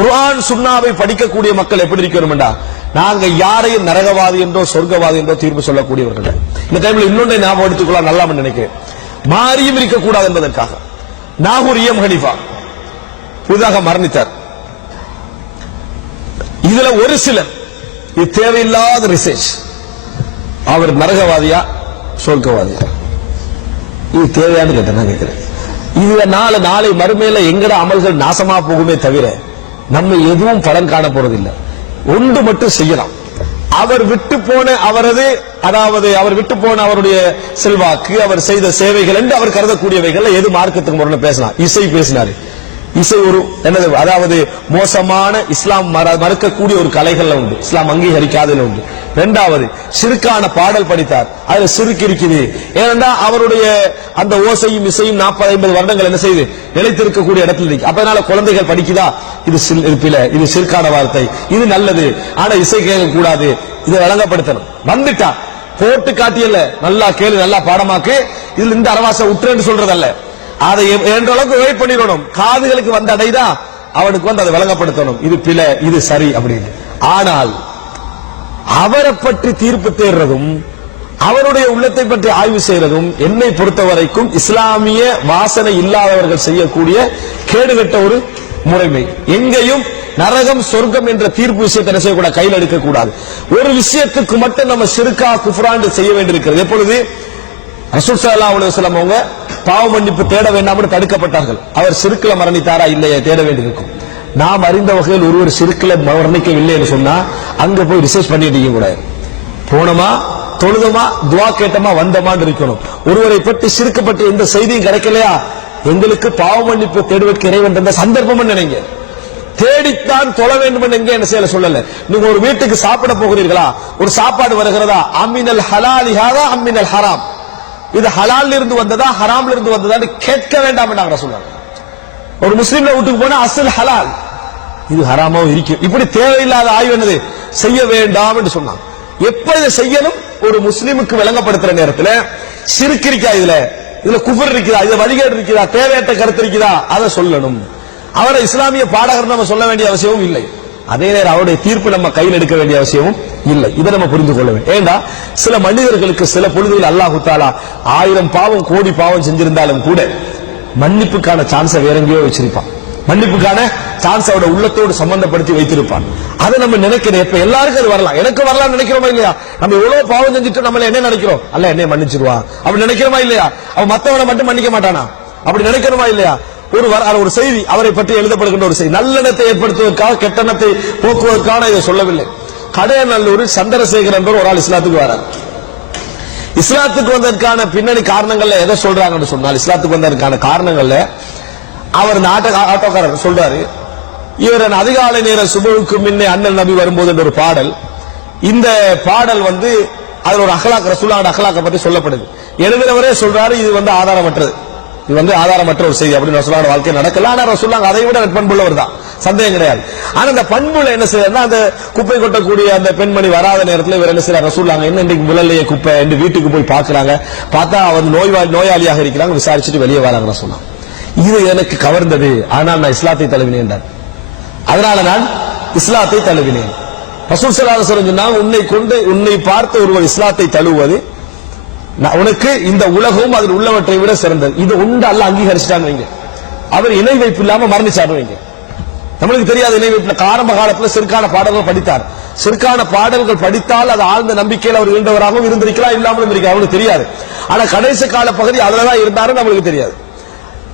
குர்ஆன் சுண்ணாவை படிக்கக்கூடிய மக்கள் எப்படி இருக்கணும்டா நாங்க யாரையும் நரகவாதி என்றோ சொர்க்கவாதி என்றோ தீர்ப்பு சொல்லக்கூடியவர்கள். இந்த டைம்ல இன்னொன்றை ஞாபகம் எடுத்துக்கொள்ள நல்லா நினைக்கிறேன். மாறியும் இருக்கக்கூடாது என்பதற்காக. நாகூர் இயம் ஹனிஃபா புதிதாக மரணித்தார். இதுல ஒரு சிலர் இது தேவையில்லாத ரிசர்ச் அவர் நரகவாதியா சொர்க்கவாதியா? இது தேவையானு கேட்டேன் நான் கேட்கிறேன். இதுல நாளை நாளை மறுமையில எங்கட அமல்கள் நாசமா போகுமே தவிர நம்ம எதுவும் பலன் காண போறதில்லை. ஒன்று மட்டும் செய்யலாம். அவர் விட்டு போன அவரது அதாவது அவர் விட்டு போன அவருடைய செல்வாக்கு அவர் செய்த சேவைகள் என்று அவர் கருதக்கூடியவைகள் எது மார்க்கத்துக்கு முரண பேசலாம். இசை பேசினாரு. இசை ஒரு என்னது அதாவது மோசமான இஸ்லாம் மற- மறுக்கக்கூடிய ஒரு கலைகள்ல உண்டு. இஸ்லாம் அங்கீகரிக்காதல உண்டு. ரெண்டாவது சிறுக்கான பாடல் படித்தார். அதுல சிறுக்கு இருக்குது. ஏனென்றா அவருடைய அந்த ஓசையும் இசையும் நாற்பது ஐம்பது வருடங்கள் என்ன செய்து நிலைத்திருக்கக்கூடிய இடத்துல இருக்கு. அதனால குழந்தைகள் படிக்குதா? இது இருப்பில இது சிறுக்கான வார்த்தை. இது நல்லது. ஆனா இசை கேட்க கூடாது இதை வழங்கப்படுத்தணும். வந்துட்டா. போட்டு காட்டியல்ல. நல்லா கேளு நல்லா பாடமாக்கு. இதுல இந்த அரவாசை உற்றுன்னு சொல்றதல்ல. அதை என்ற அளவுக்கு வெயிட் பண்ணிடணும். காதுகளுக்கு வந்த அடைதான் அவனுக்கு வந்து அதை விளங்கப்படுத்தணும். இது பிழை இது சரி அப்படின்னு. ஆனால் அவரை பற்றி தீர்ப்பு தேடுறதும் அவருடைய உள்ளத்தை பற்றி ஆய்வு செய்யறதும் என்னை பொறுத்த வரைக்கும் இஸ்லாமிய வாசனை இல்லாதவர்கள் செய்யக்கூடிய கேடுகட்ட ஒரு முறைமை. எங்கேயும் நரகம் சொர்க்கம் என்ற தீர்ப்பு விஷயத்தை என்ன செய்யக்கூடாது? கையில் எடுக்க கூடாது ஒரு விஷயத்துக்கு மட்டும் நம்ம சிறுக்கா குஃப்ரான் செய்ய வேண்டியிருக்கிறது. எப்பொழுது? ரசூல் சல்லா அலுவலம் அவங்க பாவ மன்னிப்பு தேட வேண்டாம்னு தடுக்கப்பட்டார்கள். அவர் சிறுக்கில் மரணித்தாரா? இல்லையா தேட வேண்டியிருக்கும். நாம் அறிந்த வகையில் ஒருவர் சிறுக்கில மரணிக்கவில்லை என்று சொன்னா அங்க போய் ரிசர்ச் பண்ணிட்டு இருக்க கூடாது போனோமா? தொழுதமா? துவா கேட்டமா? வந்தமான்னு இருக்கணும். ஒருவரை பற்றி சிறுக்கப்பட்டு எந்த செய்தியும் கிடைக்கலையா? எங்களுக்கு பாவ மன்னிப்பு தேடுவதற்கு இறைவன் என்ற சந்தர்ப்பம் நினைங்க. தேடித்தான் தொழ வேண்டும் என்று எங்க என்ன செய்யல சொல்லல. நீங்க ஒரு வீட்டுக்கு சாப்பிட போகிறீர்களா? ஒரு சாப்பாடு வருகிறதா? அம்மினல் ஹலாலிஹாதா அம்மினல் ஹராம். இது ஹலால் இருந்து வந்ததா ஹராம்ல இருந்து வந்ததா கேட்க வேண்டாம் என்று சொல்றாங்க ஒரு முஸ்லீம்ல வீட்டுக்கு போனா அசல் ஹலால். இது ஹராமாவும் இருக்கும் இப்படி தேவையில்லாத ஆய்வு என்னது? செய்ய வேண்டாம் என்று சொன்னாங்க. எப்ப இதை செய்யணும்? ஒரு முஸ்லீமுக்கு விளங்கப்படுத்துற நேரத்தில் சிறுக்கு இருக்கா இதுல? இதுல குஃபர் இருக்குதா? இதுல வழிகேடு இருக்குதா? தேவையற்ற கருத்து இருக்குதா? அதை சொல்லணும். அவரை இஸ்லாமிய பாடகர் நம்ம சொல்ல வேண்டிய அவசியமும் இல்லை. அதே நேரம் அவருடைய தீர்ப்பு நம்ம கையில் எடுக்க வேண்டிய அவசியமும் இல்லை. இதை நம்ம புரிந்து கொள்ள வேண்டும். ஏண்டா? சில மனிதர்களுக்கு சில பொழுதுகள் அல்லாஹு தாலா ஆயிரம் பாவம் கோடி பாவம் செஞ்சிருந்தாலும் கூட மன்னிப்புக்கான சான்ஸை வேற எங்கேயோ வச்சிருப்பான். மன்னிப்புக்கான சான்ஸ் அவரோட உள்ளத்தோடு சம்பந்தப்படுத்தி வைத்திருப்பான். அதை நம்ம நினைக்கிறேன் இப்ப எல்லாருக்கும் அது வரலாம். எனக்கு வரலாம் நினைக்கிறோமா இல்லையா? நம்ம எவ்வளவு பாவம் செஞ்சுட்டு நம்மள என்ன நினைக்கிறோம்? அல்ல என்னை மன்னிச்சிருவா. அப்படி நினைக்கிறோமா இல்லையா? அவன் மத்தவனை மட்டும் மன்னிக்க மாட்டானா? அப்படி நினைக்கிறோமா இல்லையா? ஒரு வர ஒரு செய்தி அவரை பற்றி எழுதப்படுகின்ற ஒரு செய்தி. நல்லெண்ணத்தை ஏற்படுத்துவதற்காக கெட்டெண்ணத்தை போக்குவதற்கான இதை சொல்லவில்லை. கடையநல்லூரில் சந்திரசேகர் என்பவர் ஒரு ஆள் இஸ்லாத்துக்கு வரார். இஸ்லாத்துக்கு வந்ததற்கான பின்னணி காரணங்கள்ல எதை சொல்றாங்கன்னு சொன்னால் இஸ்லாத்துக்கு வந்ததற்கான காரணங்கள்ல அவர் இந்த ஆட்டோ ஆட்டோக்காரர் சொல்றாரு இவர் அதிகாலை நேர சுபவுக்கு முன்னே அண்ணன் நபி வரும்போது என்ற ஒரு பாடல். இந்த பாடல் வந்து அதில் ஒரு அகலாக் ரசூலான அகலாக்க பற்றி சொல்லப்படுது. எழுதுறவரே சொல்றாரு இது வந்து ஆதாரமற்றது. இது வந்து ஆதாரமற்ற ஒரு செய்தி அப்படின்னு ரசூலான வாழ்க்கை நடக்கல. ஆனா ரசூலாங்க அதை விட பண்புள்ளவர் தான். சந்தேகம் கிடையாது. ஆனா அந்த பண்புல என்ன செய்யறா அந்த குப்பை கொட்டக்கூடிய அந்த பெண்மணி வராத நேரத்தில் இவர் என்ன செய்யறாங்க ரசூலாங்க என்ன இன்னைக்கு முதல்லையே குப்பை என்று வீட்டுக்கு போய் பாக்குறாங்க பார்த்தா அவர் நோய்வாய் நோயாளியாக இருக்கிறாங்க. விசாரிச்சுட்டு வெளியே வராங்க ரசூலா இது எனக்கு கவர்ந்தது. ஆனால் நான் இஸ்லாத்தை தழுவினேன் என்றார். அதனால நான் இஸ்லாத்தை தழுவினேன். ரசூல் ஸல்லல்லாஹு சொன்னாங்க உன்னை கொண்டு உன்னை பார்த்து ஒருவர் இஸ்லாத்தை தழுவுவது உனக்கு இந்த உலகம் அதில் உள்ளவற்றை விட சிறந்தது. இது உண்டு அல்ல அங்கீகரிச்சிட்டாங்க வைங்க. அவர் இணை வைப்பு இல்லாம மரணிச்சாரு வைங்க. நம்மளுக்கு தெரியாது இணை வைப்பு ஆரம்ப காலத்துல சிற்கான பாடல்கள் படித்தார். சிறுக்கான பாடல்கள் படித்தால் அது ஆழ்ந்த நம்பிக்கையில் அவர் இருந்தவராகவும் இருந்திருக்கலாம் இல்லாமலும் இருக்க அவனுக்கு தெரியாது. ஆனா கடைசி கால பகுதி அதுலதான் இருந்தாரு நம்மளுக்கு தெரியாது.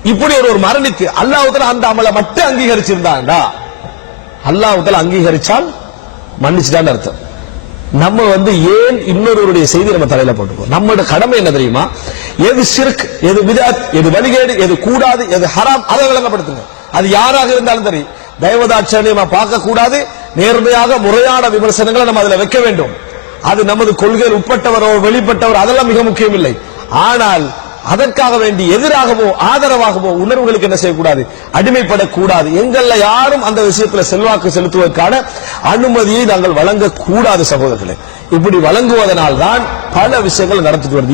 இப்படி ஒரு ஒரு மரணித்து அல்லாஹ்வுத்தாலா அந்த அமலை மட்டும் அங்கீகரிச்சிருந்தாண்டா அல்லாஹ்வுத்தாலா அங்கீகரிச்சால் மன்னிச்சுட்டான்னு அர்த்தம். நம்ம வந்து ஏன் இன்னொருவருடைய செய்தி நம்ம தலையில போட்டுக்கோம்? நம்மளோட கடமை என்ன தெரியுமா? எது சிறுக் எது விதாத் எது வழிகேடு எது கூடாது எது ஹராம் அதை விளங்கப்படுத்துங்க. அது யாராக இருந்தாலும் சரி தயவதாட்சணியமா பார்க்க கூடாது நேர்மையாக முறையான விமர்சனங்களை நம்ம அதுல வைக்க வேண்டும். அது நமது கொள்கையில் உட்பட்டவரோ வெளிப்பட்டவர் அதெல்லாம் மிக முக்கியம் இல்லை ஆனால் அதற்காக வேண்டி எதிராகவோ ஆதரவாகவோ உணர்வுகளுக்கு என்ன செய்யக்கூடாது? அடிமைப்படக்கூடாது. எங்கள்ல யாரும் அந்த விஷயத்துல செல்வாக்கு செலுத்துவதற்கான அனுமதியை நாங்கள் வழங்கக்கூடாது சகோதரர்களே. இப்படி வழங்குவதனால் தான் பல விஷயங்கள் நடந்துட்டு வருது.